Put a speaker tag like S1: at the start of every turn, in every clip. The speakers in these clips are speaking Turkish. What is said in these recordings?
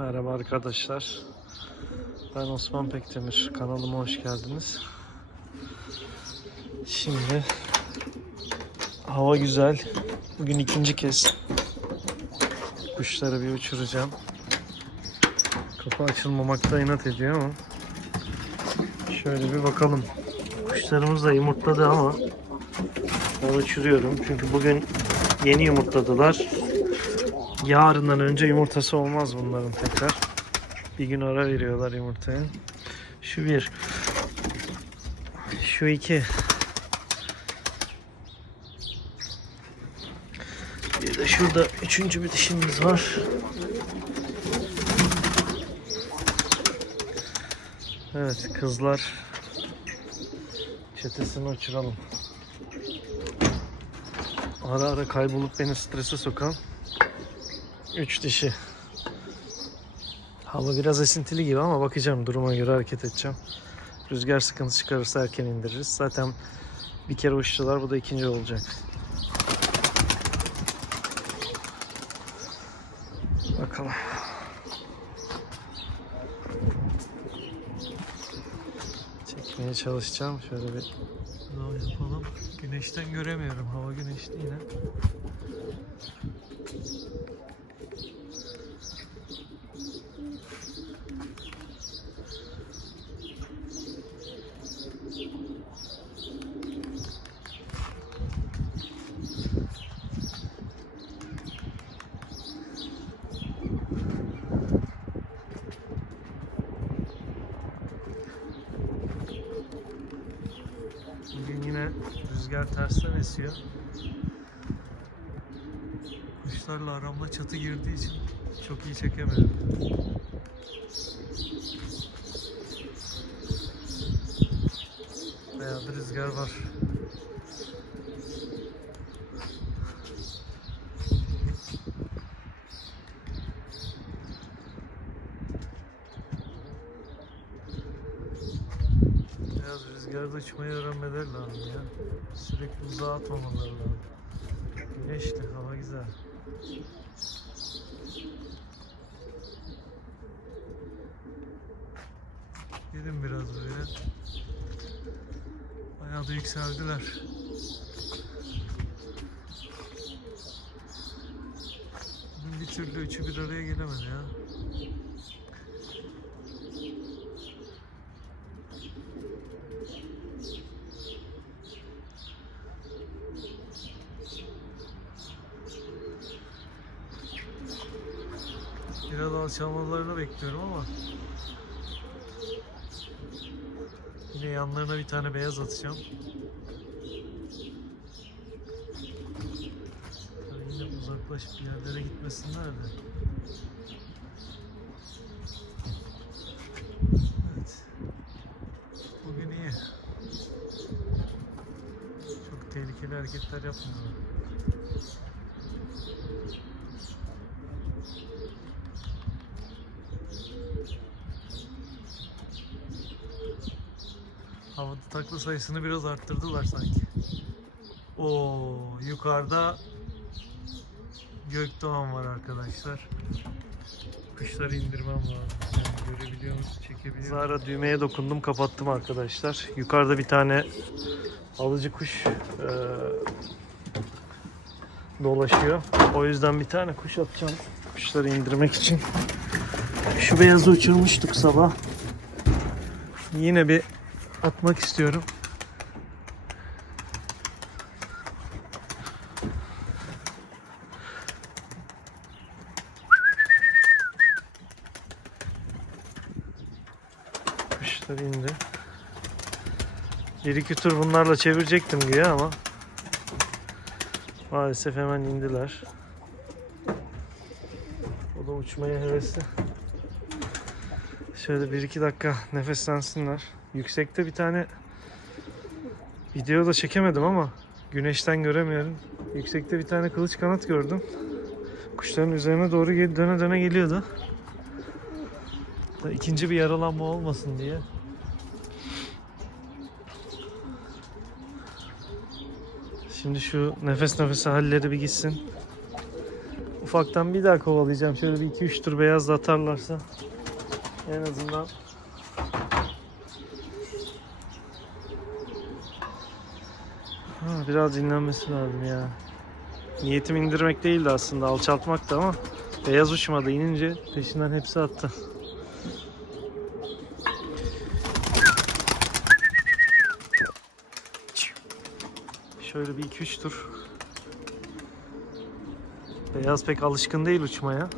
S1: Merhaba arkadaşlar. Ben Osman Pekdemir. Kanalıma hoş geldiniz. Şimdi hava güzel. Bugün ikinci kez kuşları bir uçuracağım. Kapı açılmamakta inat ediyor ama şöyle bir bakalım. Kuşlarımız da yumurtladı ama ben uçuruyorum. Çünkü bugün yeni yumurtladılar. Yarından önce yumurtası olmaz bunların tekrar. Bir gün ara veriyorlar yumurtaya. Şu bir. Şu iki. Bir de şurada üçüncü bir dişimiz var. Evet kızlar çetesini uçuralım. Ara ara kaybolup beni strese sokan Üç dişi. Hava biraz esintili gibi ama bakacağım duruma göre hareket edeceğim. Rüzgar sıkıntı çıkarırsa erken indiririz. Zaten bir kere uçtular bu da ikinci olacak. Bakalım. Çekmeye çalışacağım. Şöyle bir daha yapalım. Güneşten göremiyorum. Hava güneşli yine. Bugün yine rüzgar tersten esiyor. Kuşlarla aramda çatı girdiği için çok iyi çekemiyorum. Bayağı bir rüzgar var. Biraz rüzgarda uçmayı öğrenmeleri lazım ya. Sürekli uzağa atmamaları lazım. Güneşli, hava güzel. Gidin biraz böyle. Bayağı da yükseldiler. Bir türlü üçü bir araya gelemedi ya. Biraz alçalmalarını bekliyorum ama Yine yanlarına bir tane beyaz atacağım. Yine uzaklaşıp bir yerlere gitmesinler de. Evet. Bugün iyi. Çok tehlikeli hareketler yapmıyorlar. Takla sayısını biraz arttırdılar sanki. Oo, yukarıda Gökdoğan var arkadaşlar. Kuşları indirmem lazım. Yani görebiliyor musun? Çekebiliyor Zara düğmeye dokundum kapattım arkadaşlar. Yukarıda bir tane alıcı kuş eee, dolaşıyor. O yüzden bir tane kuş atacağım. Kuşları indirmek için. Şu beyazı uçurmuştuk sabah. Yine bir atmak istiyorum. Kuşlar indi. Bir iki tur bunlarla çevirecektim güya ama maalesef hemen indiler. O da uçmaya hevesli. Şöyle bir iki dakika nefeslensinler. Yüksekte bir tane video da çekemedim ama güneşten göremiyorum. Yüksekte bir tane kılıç kanat gördüm. Kuşların üzerine doğru döne döne geliyordu. İkinci bir yaralanma olmasın diye. Şimdi şu nefes nefese halleri bir gitsin. Ufaktan bir daha kovalayacağım. Şöyle bir 2-3 tur beyaz da atarlarsa en azından Biraz dinlenmesi lazım ya. Niyetim indirmek değildi aslında alçaltmaktı ama beyaz uçmadı inince peşinden hepsi attı. Şöyle bir 2-3 tur. Beyaz pek alışkın değil uçmaya.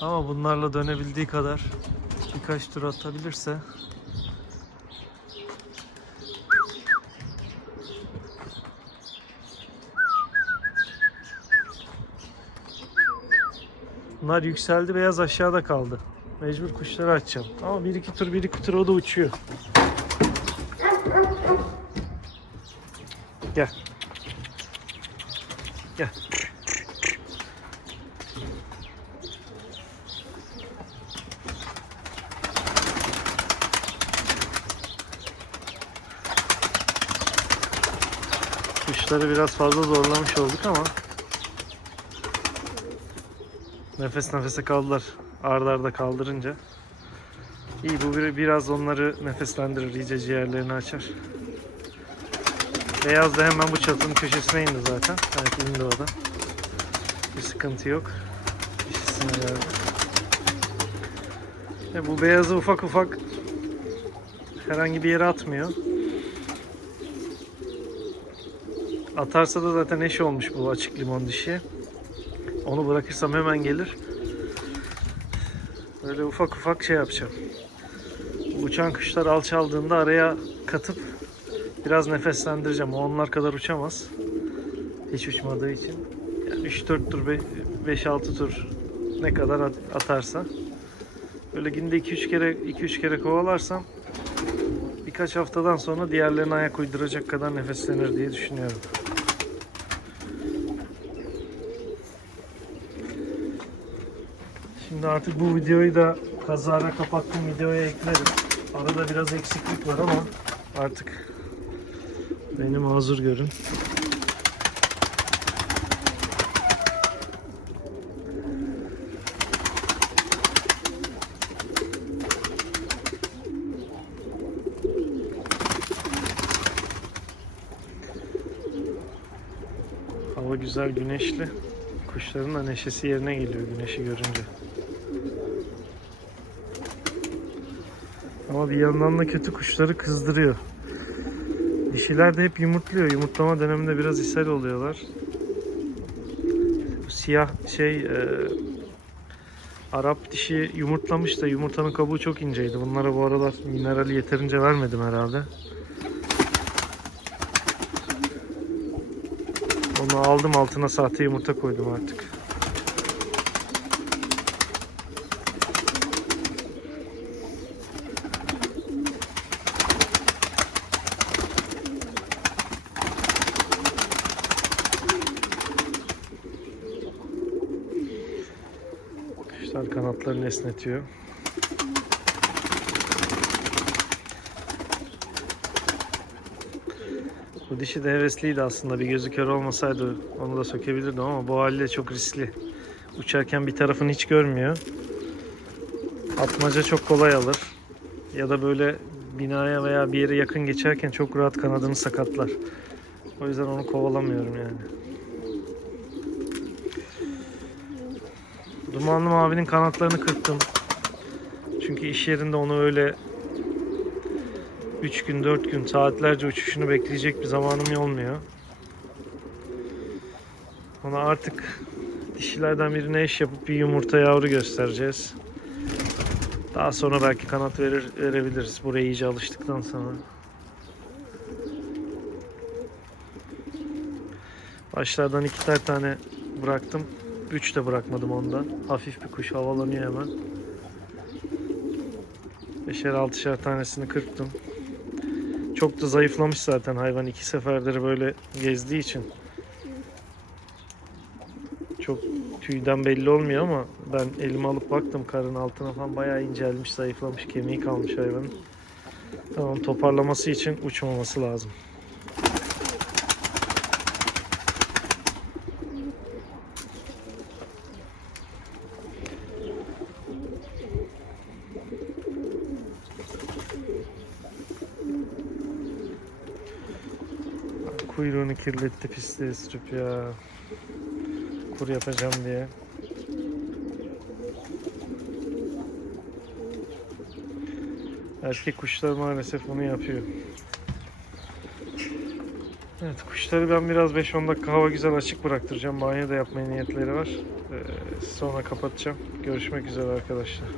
S1: Ama bunlarla dönebildiği kadar birkaç tur atabilirse Bunlar yükseldi beyaz aşağıda kaldı. Mecbur kuşları açacağım. Ama bir iki tur bir iki tur o da uçuyor. Gel. Gel. Kuşları biraz fazla zorlamış olduk ama nefes nefese kaldılar. Arda arda kaldırınca. İyi bu bir- biraz onları nefeslendirir, iyice ciğerlerini açar. Beyaz da hemen bu çatının köşesine indi zaten. Evet indi o. Bir sıkıntı yok. Dişisine geldi. E, bu beyazı ufak ufak herhangi bir yere atmıyor. Atarsa da zaten eş olmuş bu açık limon dişi. Onu bırakırsam hemen gelir. Böyle ufak ufak şey yapacağım. Uçan kuşlar alçaldığında araya katıp biraz nefeslendireceğim. O onlar kadar uçamaz. Hiç uçmadığı için. Yani 3-4 tur, 5-6 tur ne kadar at- atarsa. Böyle günde 2-3 kere 2-3 kere kovalarsam birkaç haftadan sonra diğerlerine ayak uyduracak kadar nefeslenir diye düşünüyorum. Şimdi artık bu videoyu da kazara kapattığım videoya eklerim. Arada biraz eksiklik var ama artık beni mazur görün. Hava güzel, güneşli. Kuşların da neşesi yerine geliyor güneşi görünce. Ama bir yandan da kötü kuşları kızdırıyor. Dişiler de hep yumurtluyor. Yumurtlama döneminde biraz ishal oluyorlar. Bu siyah şey e, Arap dişi yumurtlamış da yumurtanın kabuğu çok inceydi. Bunlara bu aralar minerali yeterince vermedim herhalde. Onu aldım altına sahte yumurta koydum artık. Kuşlar kanatlarını esnetiyor. Bu dişi de hevesliydi aslında. Bir gözü kör olmasaydı onu da sökebilirdim ama bu haliyle çok riskli. Uçarken bir tarafını hiç görmüyor. Atmaca çok kolay alır. Ya da böyle binaya veya bir yere yakın geçerken çok rahat kanadını sakatlar. O yüzden onu kovalamıyorum yani. Dumanlı mavinin kanatlarını kırptım. Çünkü iş yerinde onu öyle 3 gün 4 gün saatlerce uçuşunu bekleyecek bir zamanım olmuyor. Ona artık dişilerden birine eş yapıp bir yumurta yavru göstereceğiz. Daha sonra belki kanat verir, verebiliriz. Buraya iyice alıştıktan sonra. Başlardan iki tane bıraktım. Üç de bırakmadım ondan. Hafif bir kuş havalanıyor hemen. Beşer altışar tanesini kırptım. Çok da zayıflamış zaten hayvan. iki seferdir böyle gezdiği için. Çok tüyden belli olmuyor ama ben elime alıp baktım karın altına falan bayağı incelmiş, zayıflamış, kemiği kalmış hayvanın. Tamam toparlaması için uçmaması lazım. Kuyruğunu kirletti pisliği ısırıp ya. Kur yapacağım diye. Erkek kuşlar maalesef bunu yapıyor. Evet kuşları ben biraz 5-10 dakika hava güzel açık bıraktıracağım. Banyo da yapmaya niyetleri var. Ee, sonra kapatacağım. Görüşmek üzere arkadaşlar.